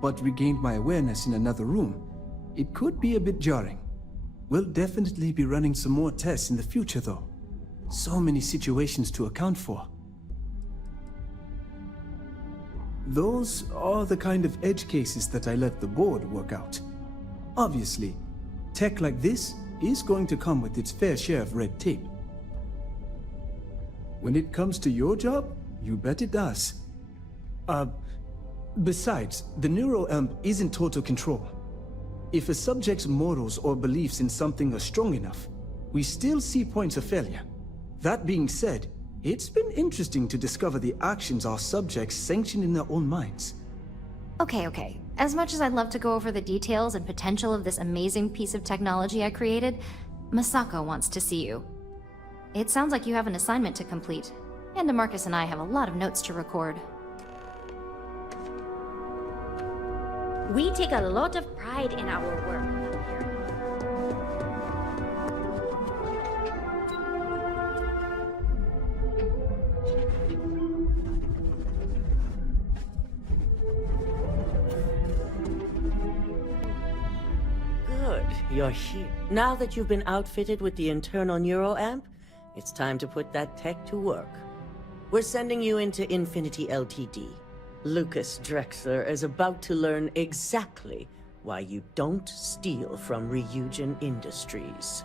but regained my awareness in another room. It could be a bit jarring. We'll definitely be running some more tests in the future, though. So many situations to account for. Those are the kind of edge cases that I let the board work out. Obviously, tech like this is going to come with its fair share of red tape. When it comes to your job, you bet it does. Besides, the neuroamp isn't total control. If a subject's morals or beliefs in something are strong enough, we still see points of failure. That being said, it's been interesting to discover the actions our subjects sanction in their own minds. Okay. As much as I'd love to go over the details and potential of this amazing piece of technology I created, Masako wants to see you. It sounds like you have an assignment to complete, and DeMarcus and I have a lot of notes to record. We take a lot of pride in our work up here. Good, you're here. Now that you've been outfitted with the internal neuroamp, it's time to put that tech to work. We're sending you into Infinity Ltd. Lucas Drexler is about to learn exactly why you don't steal from Ryujin Industries.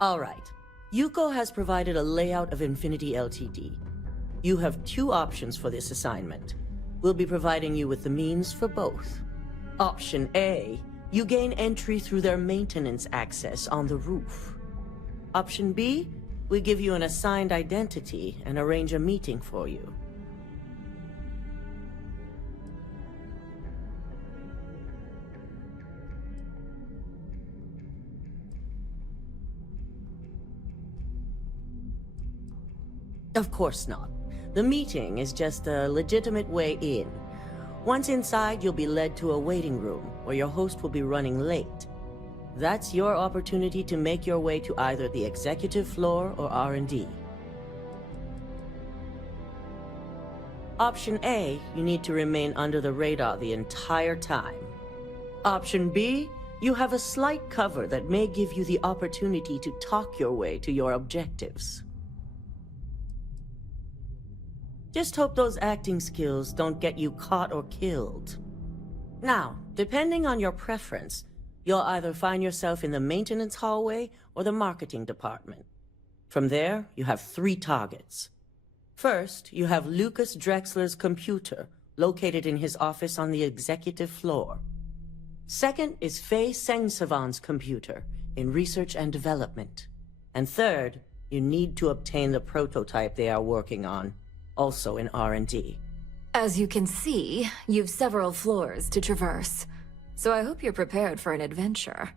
All right. Yuko has provided a layout of Infinity Ltd. You have two options for this assignment. We'll be providing you with the means for both. Option A, you gain entry through their maintenance access on the roof. Option B, we give you an assigned identity and arrange a meeting for you. Of course not. The meeting is just a legitimate way in. Once inside, you'll be led to a waiting room where your host will be running late. That's your opportunity to make your way to either the executive floor or R&D. Option A, you need to remain under the radar the entire time. Option B, you have a slight cover that may give you the opportunity to talk your way to your objectives. Just hope those acting skills don't get you caught or killed. Now, depending on your preference, you'll either find yourself in the maintenance hallway or the marketing department. From there, you have 3 targets. First, you have Lucas Drexler's computer, located in his office on the executive floor. Second is Faye Sengsavan's computer, in research and development. And third, you need to obtain the prototype they are working on, also in R&D. As you can see, you've several floors to traverse. So I hope you're prepared for an adventure.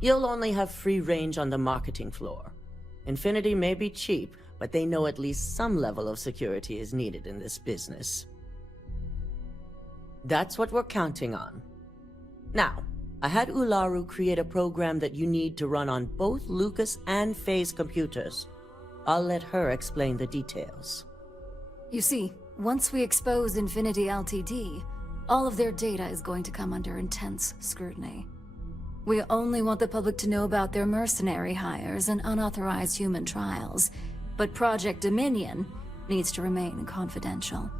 You'll only have free range on the marketing floor. Infinity may be cheap, but they know at least some level of security is needed in this business. That's what we're counting on. Now, I had Ularu create a program that you need to run on both Lucas and Faye's computers. I'll let her explain the details. You see, once we expose Infinity Ltd, all of their data is going to come under intense scrutiny. We only want the public to know about their mercenary hires and unauthorized human trials, but Project Dominion needs to remain confidential.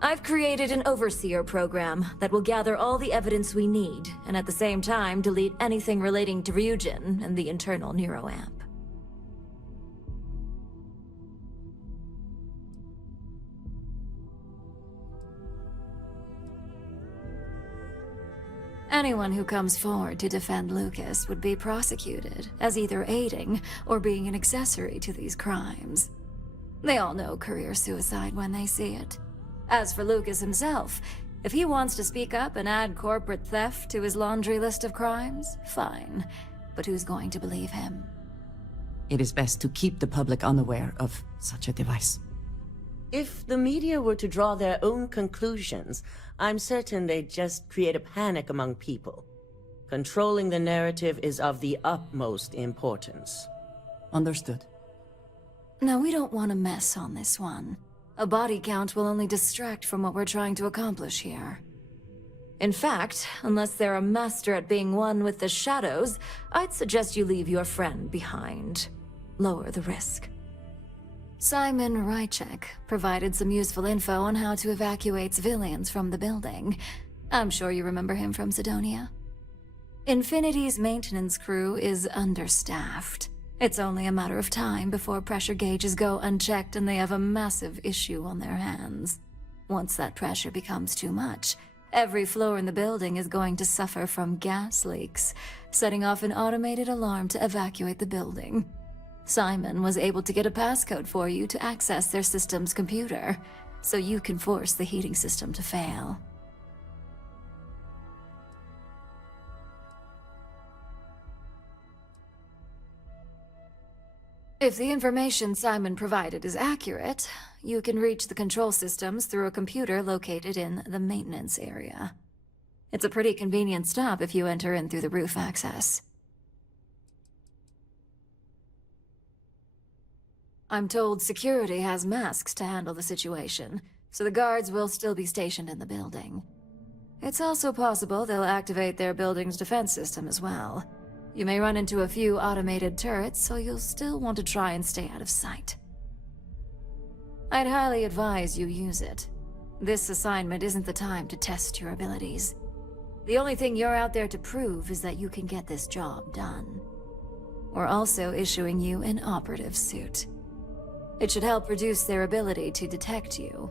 I've created an overseer program that will gather all the evidence we need, and at the same time delete anything relating to Ryujin and the internal neuroamp. Anyone who comes forward to defend Lucas would be prosecuted as either aiding or being an accessory to these crimes. They all know career suicide when they see it. As for Lucas himself, if he wants to speak up and add corporate theft to his laundry list of crimes, fine. But who's going to believe him? It is best to keep the public unaware of such a device. If the media were to draw their own conclusions, I'm certain they'd just create a panic among people. Controlling the narrative is of the utmost importance. Understood. Now, we don't want to mess on this one. A body count will only distract from what we're trying to accomplish here. In fact, unless they're a master at being one with the shadows, I'd suggest you leave your friend behind. Lower the risk. Simon Rychek provided some useful info on how to evacuate civilians from the building. I'm sure you remember him from Sidonia. Infinity's maintenance crew is understaffed. It's only a matter of time before pressure gauges go unchecked and they have a massive issue on their hands. Once that pressure becomes too much, every floor in the building is going to suffer from gas leaks, setting off an automated alarm to evacuate the building. Simon was able to get a passcode for you to access their system's computer, so you can force the heating system to fail. If the information Simon provided is accurate, you can reach the control systems through a computer located in the maintenance area. It's a pretty convenient stop if you enter in through the roof access. I'm told security has masks to handle the situation, so the guards will still be stationed in the building. It's also possible they'll activate their building's defense system as well. You may run into a few automated turrets, so you'll still want to try and stay out of sight. I'd highly advise you use it. This assignment isn't the time to test your abilities. The only thing you're out there to prove is that you can get this job done. We're also issuing you an operative suit. It should help reduce their ability to detect you.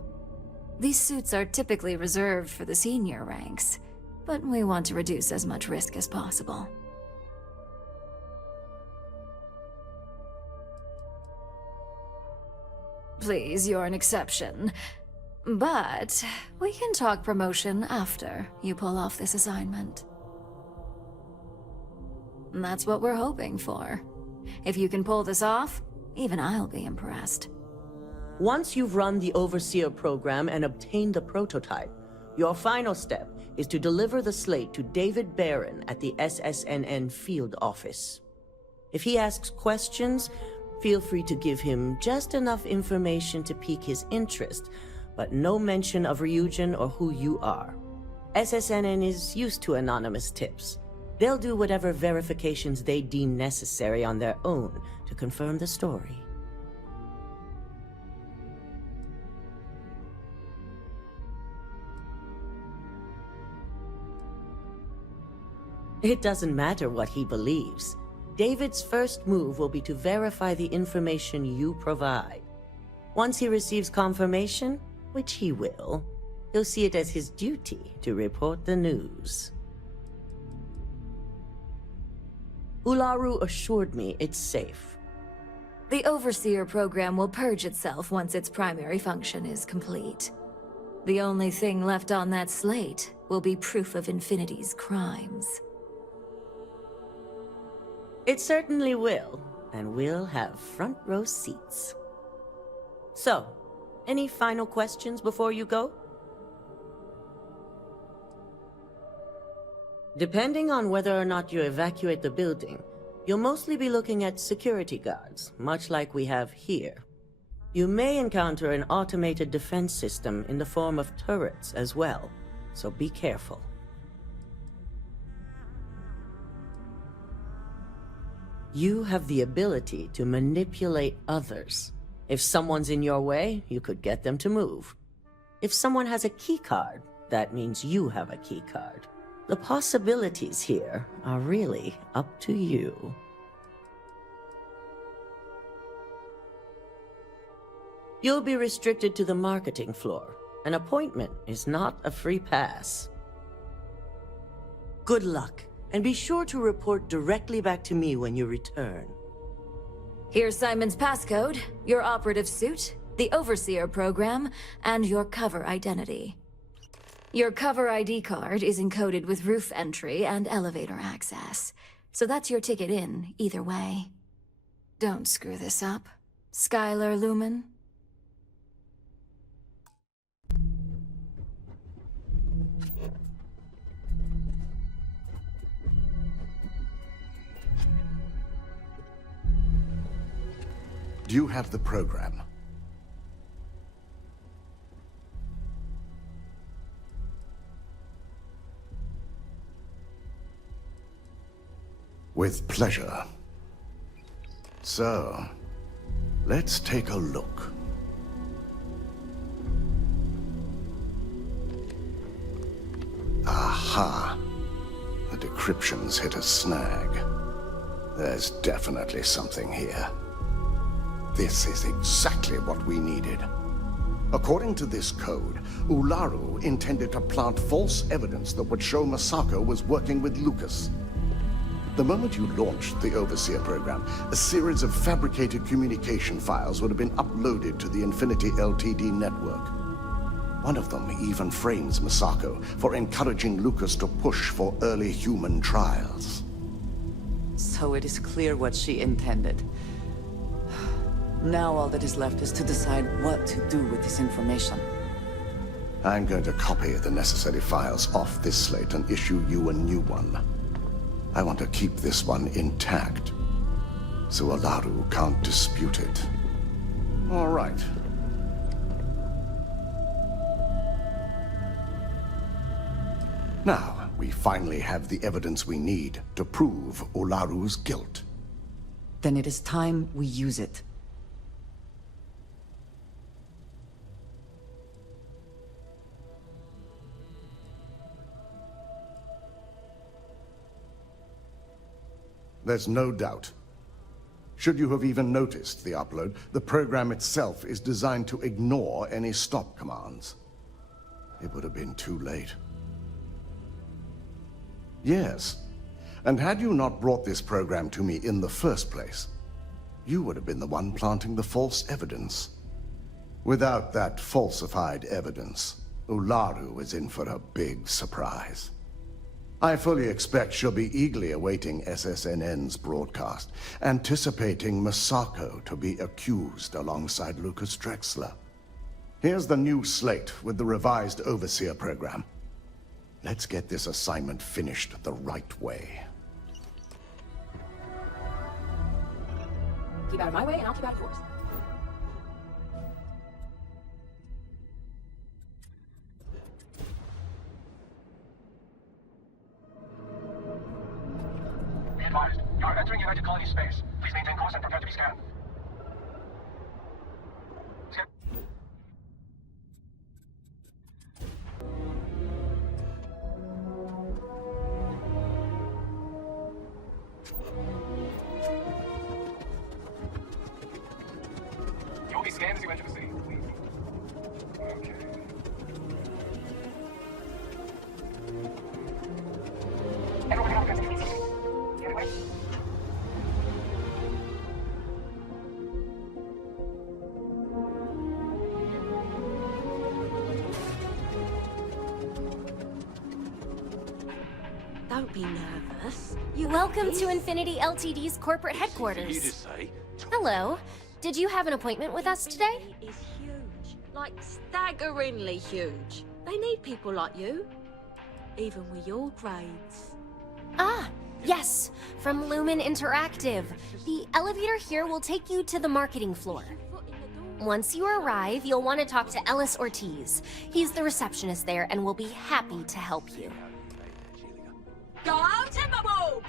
These suits are typically reserved for the senior ranks, but we want to reduce as much risk as possible. Please, you're an exception. But we can talk promotion after you pull off this assignment. And that's what we're hoping for. If you can pull this off, even I'll be impressed. Once you've run the Overseer program and obtained the prototype, your final step is to deliver the slate to David Barron at the SSNN field office. If he asks questions, feel free to give him just enough information to pique his interest, but no mention of Ryujin or who you are. SSNN is used to anonymous tips. They'll do whatever verifications they deem necessary on their own to confirm the story. It doesn't matter what he believes. David's first move will be to verify the information you provide. Once he receives confirmation, which he will, he'll see it as his duty to report the news. Ularu assured me it's safe. The Overseer program will purge itself once its primary function is complete. The only thing left on that slate will be proof of Infinity's crimes. It certainly will, and we'll have front row seats. So, any final questions before you go? Depending on whether or not you evacuate the building, you'll mostly be looking at security guards, much like we have here. You may encounter an automated defense system in the form of turrets as well, so be careful. You have the ability to manipulate others. If someone's in your way, you could get them to move. If someone has a keycard, that means you have a keycard. The possibilities here are really up to you. You'll be restricted to the marketing floor. An appointment is not a free pass. Good luck. And be sure to report directly back to me when you return. Here's Simon's passcode, your operative suit, the Overseer program, and your cover identity. Your cover ID card is encoded with roof entry and elevator access, so that's your ticket in, either way. Don't screw this up, Skylar Lumen. Do you have the program? With pleasure. So, let's take a look. Aha! The decryptions hit a snag. There's definitely something here. This is exactly what we needed. According to this code, Ularu intended to plant false evidence that would show Masako was working with Lucas. The moment you launched the Overseer program, a series of fabricated communication files would have been uploaded to the Infinity Ltd network. One of them even frames Masako for encouraging Lucas to push for early human trials. So it is clear what she intended. Now all that is left is to decide what to do with this information. I'm going to copy the necessary files off this slate and issue you a new one. I want to keep this one intact, so Ularu can't dispute it. All right. Now, we finally have the evidence we need to prove Ularu's guilt. Then it is time we use it. There's no doubt. Should you have even noticed the upload, the program itself is designed to ignore any stop commands. It would have been too late. Yes, and had you not brought this program to me in the first place, you would have been the one planting the false evidence. Without that falsified evidence, Ularu is in for a big surprise. I fully expect she'll be eagerly awaiting SSNN's broadcast, anticipating Masako to be accused alongside Lucas Drexler. Here's the new slate with the revised Overseer program. Let's get this assignment finished the right way. Keep out of my way, and I'll keep out of yours. Be advised, you are entering United Colony space. Please maintain course and prepare to be scanned. You will be scanned as you enter the city. Okay. Everyone get off the fence. Get away. Don't be nervous. Welcome to Infinity Ltd's corporate headquarters. Hello. Did you have an appointment with us today? It is huge. Like, staggeringly huge. They need people like you. Even with your grades. Ah, yes. From Lumen Interactive. The elevator here will take you to the marketing floor. Foot in the door. Once you arrive, you'll want to talk to Ellis Ortiz. He's the receptionist there and will be happy to help you. Go Timberwolves!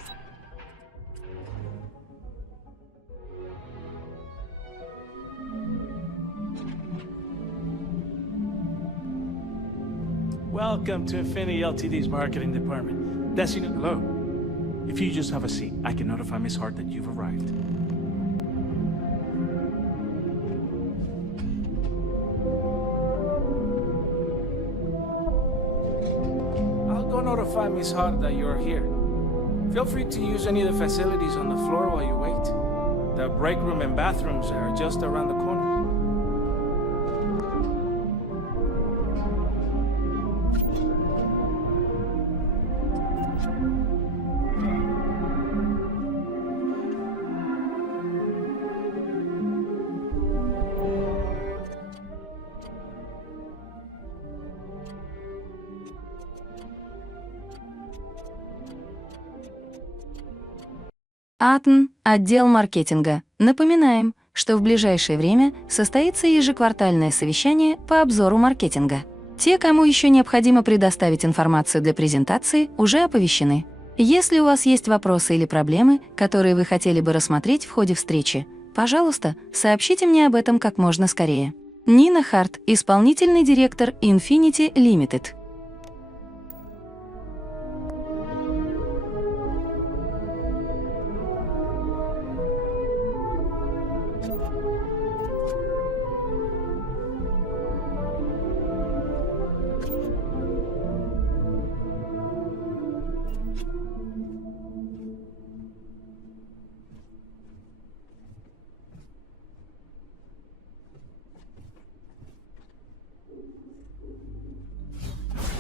Welcome to Infinity Ltd's marketing department. Destiny, hello. If you just have a seat, I can notify Miss Hart that you've arrived. I'll go notify Miss Hart that you're here. Feel free to use any of the facilities on the floor while you wait. The break room and bathrooms are just around the corner. АТН, отдел маркетинга. Напоминаем, что в ближайшее время состоится ежеквартальное совещание по обзору маркетинга. Те, кому еще необходимо предоставить информацию для презентации, уже оповещены. Если у вас есть вопросы или проблемы, которые вы хотели бы рассмотреть в ходе встречи, пожалуйста, сообщите мне об этом как можно скорее. Нина Харт, исполнительный директор Infinity Limited.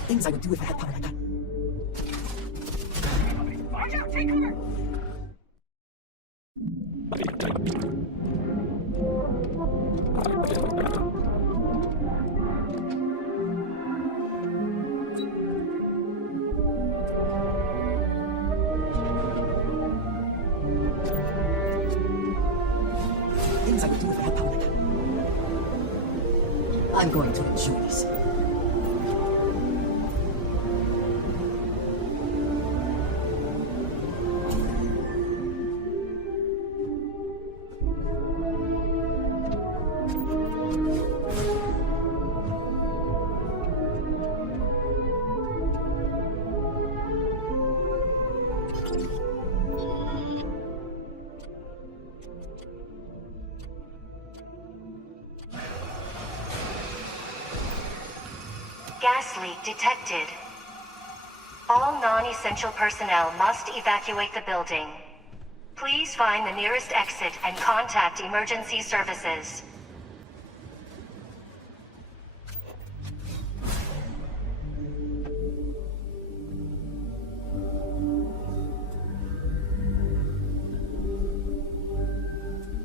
Things I would do if I had power like that. Watch out! Take cover! Things I would do if I had power like that. I'm going to enjoy this. Gas leak detected. All non-essential personnel must evacuate the building. Please find the nearest exit and contact emergency services.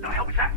The hell was that?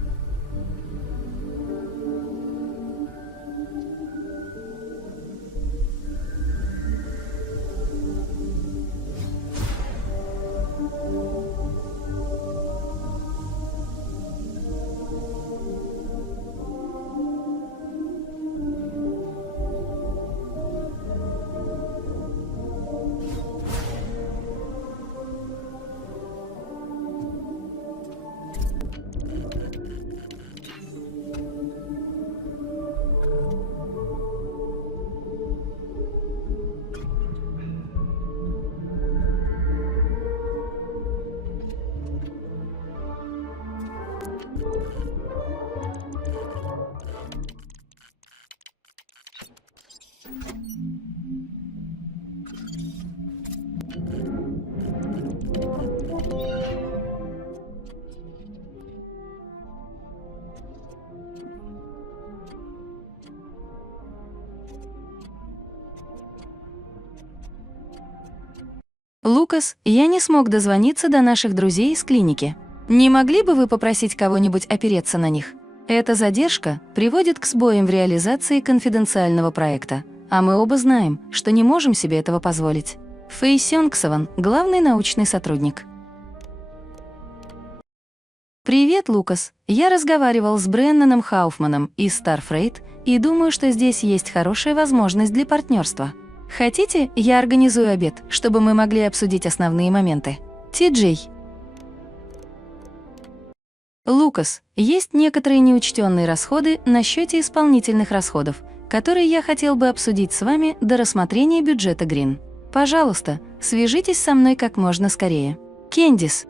Лукас, я не смог дозвониться до наших друзей из клиники. Не могли бы вы попросить кого-нибудь опереться на них? Эта задержка приводит к сбоям в реализации конфиденциального проекта, а мы оба знаем, что не можем себе этого позволить. Фэй Сёнгсован, главный научный сотрудник. Привет, Лукас. Я разговаривал с Бреннаном Хауфманом из Starfield и думаю, что здесь есть хорошая возможность для партнерства. Хотите, я организую обед, чтобы мы могли обсудить основные моменты? Ти-Джей. Лукас, есть некоторые неучтенные расходы на счете исполнительных расходов, которые я хотел бы обсудить с вами до рассмотрения бюджета Грин. Пожалуйста, свяжитесь со мной как можно скорее. Кендис.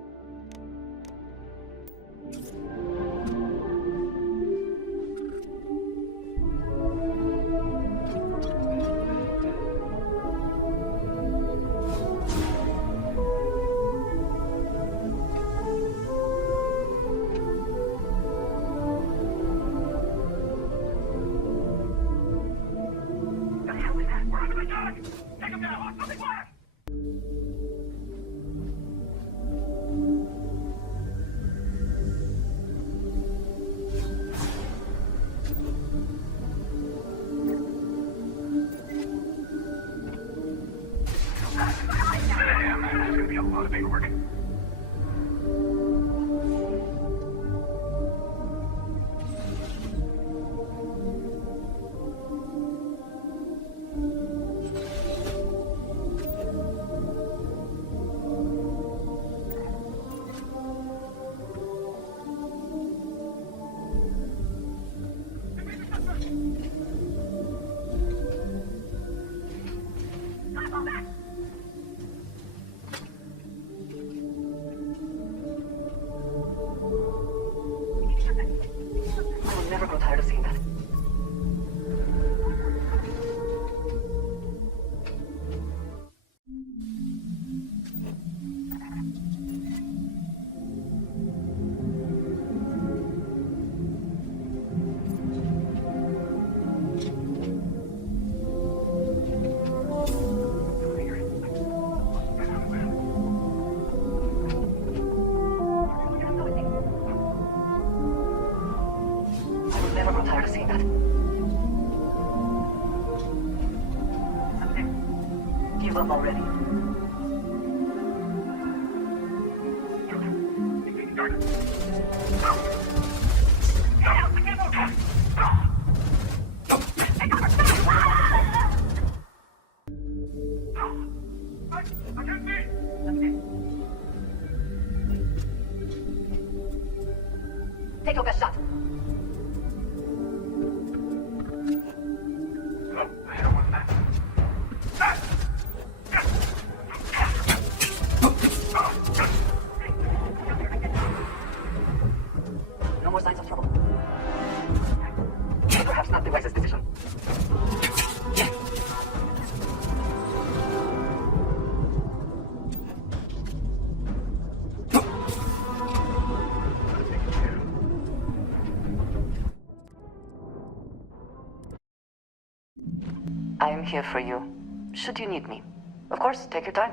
yourself already. Take your best shot. No more signs of trouble. Perhaps not the wisest decision. I am here for you, should you need me. Of course, take your time.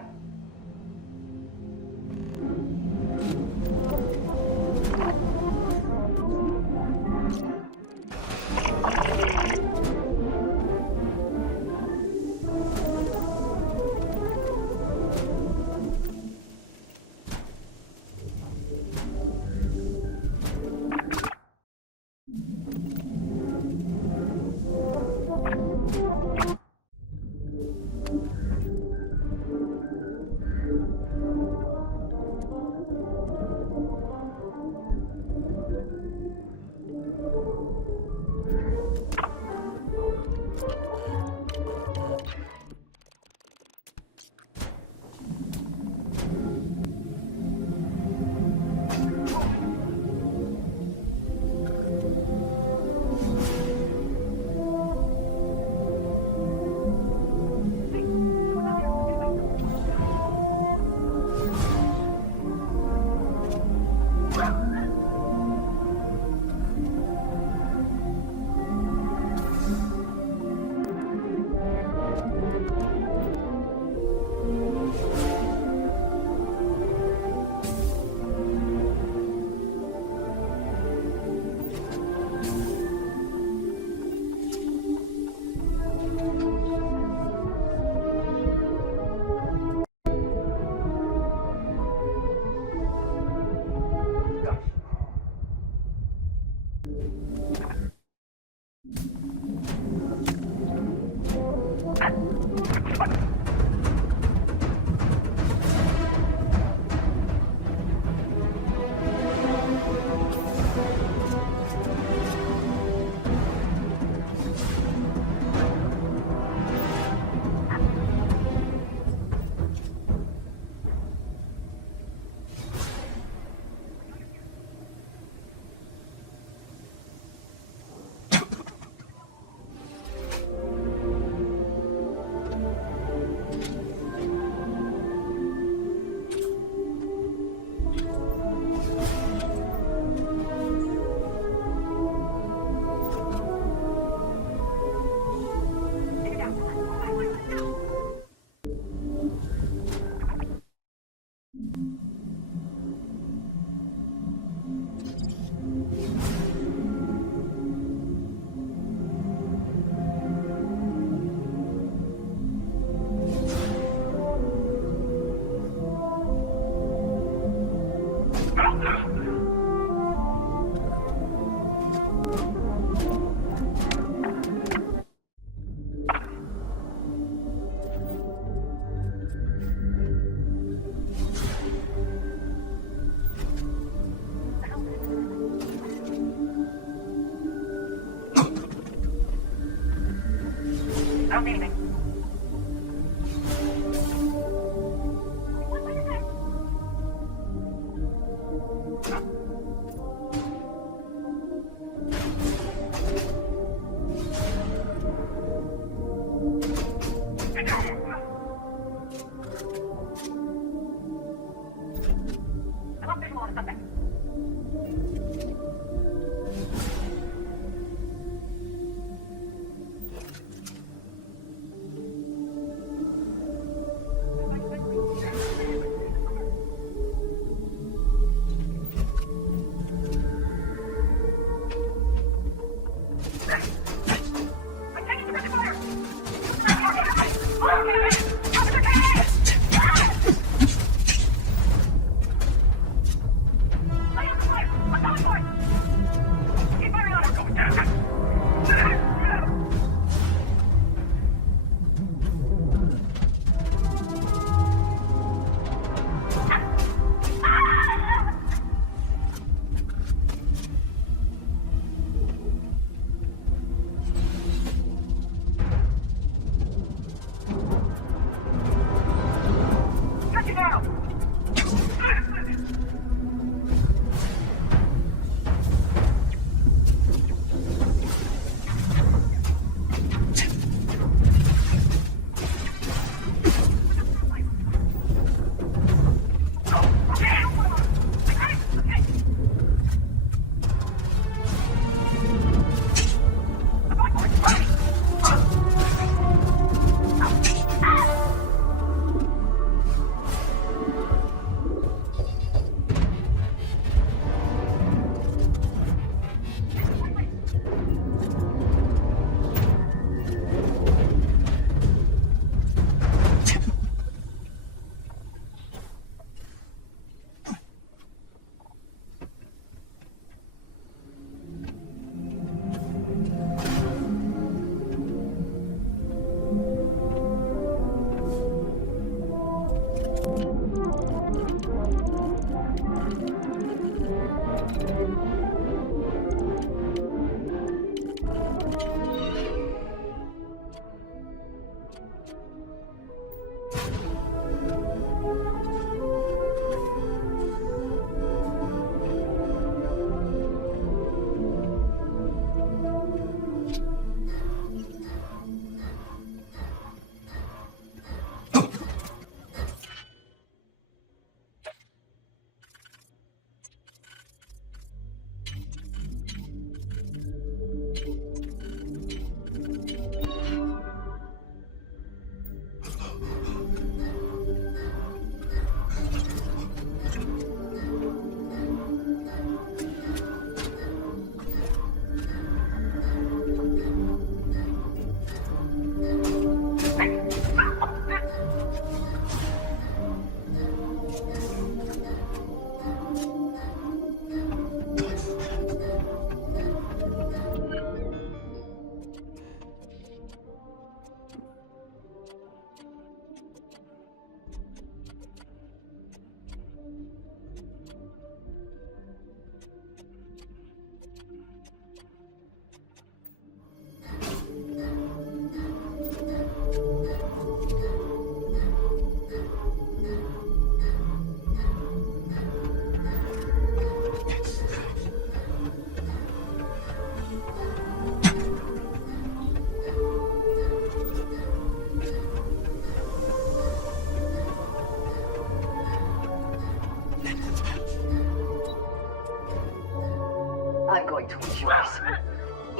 to humans.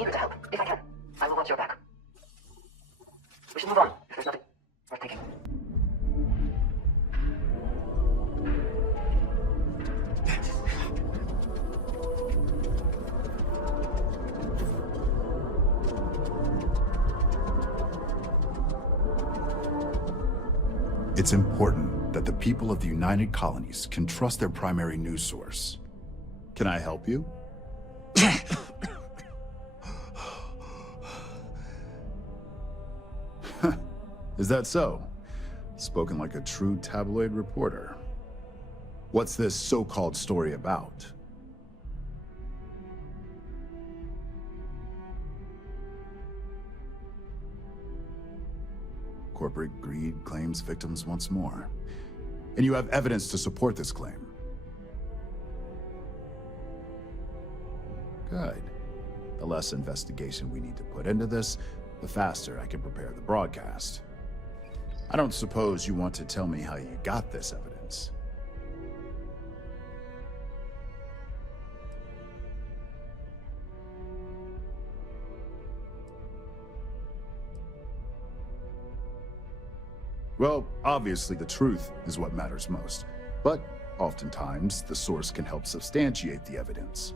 Eager to help, if I can. I will want your back. We should move on, if there's nothing worth taking. It's important that the people of the United Colonies can trust their primary news source. Can I help you? Is that so? Spoken like a true tabloid reporter. What's this so-called story about? Corporate greed claims victims once more. And you have evidence to support this claim. Good. The less investigation we need to put into this, the faster I can prepare the broadcast. I don't suppose you want to tell me how you got this evidence. Well, obviously the truth is what matters most, but oftentimes the source can help substantiate the evidence.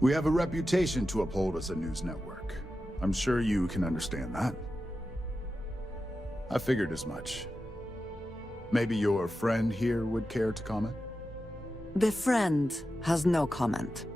We have a reputation to uphold as a news network. I'm sure you can understand that. I figured as much. Maybe your friend here would care to comment? The friend has no comment.